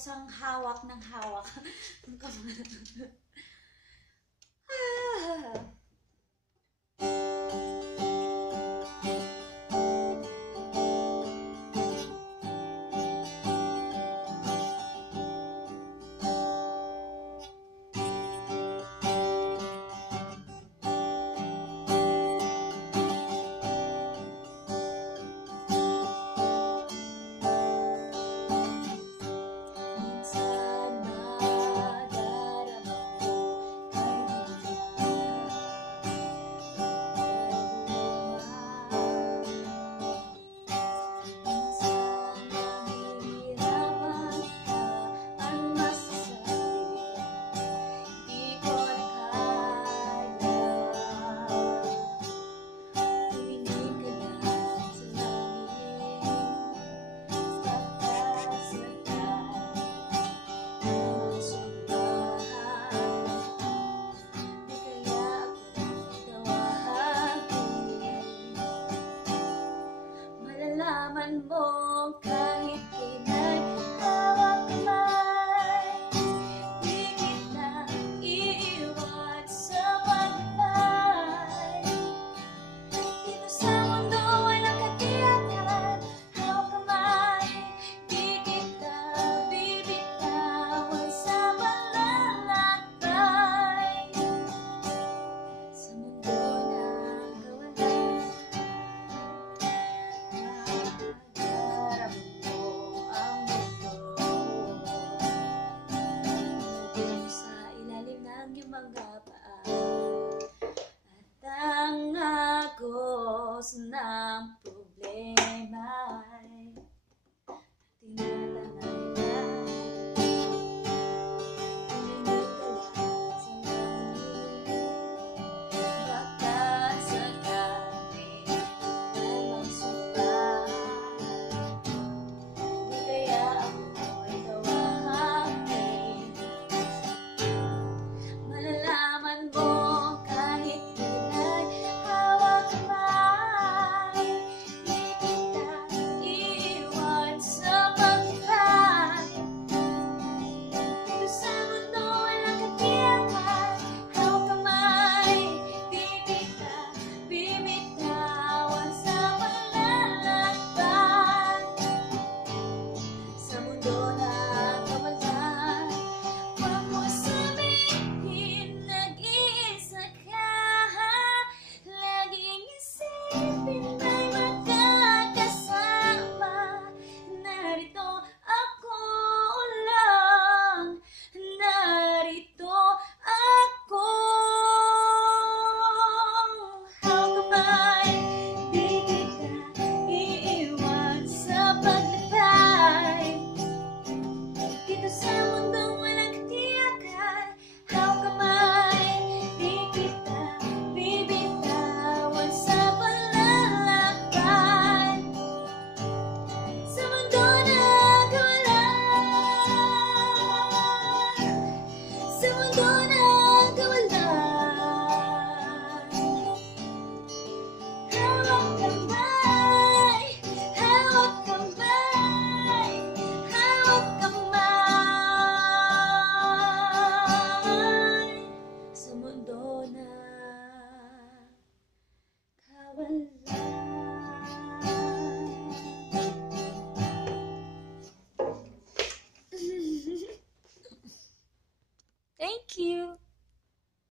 Diyosang hawak ng hawak. Malalaman mo kahit kailan hawak kamay, di kita iiwan sa pagbabay. Dito sa mundo walang katiyakan, hawak kamay, di kita bibitawan sa panlalakbay. Sa mundo na kawalan, ng problema ay tinatangay. Tumingin ka lang sa langit, baka sakaling lamang sumpah. Di kaya ako'y tawagin, malalaman mo kahit kailan hawak kamay, di kita iiwan sa pagbabay. Dito sa mundo walang katiyakan, hawak kamay, di kita bibitawan sa panlalakbay. Sa mundo na kawalan, huwag mo sabihin nag-iisa ka. Laging isipin may magkakasama. Narito ako lang, narito ako. Hawak kamay, di kita iiwan sa paglakbay. Dito sa mundong walang katiyakan, hawak kamay, di kita bibitawan sa panlalakbay. Sa mundo na kawalan, sa mundo na kawalan, hawak kamay, hawak kamay, hawak kamay. Sa mundo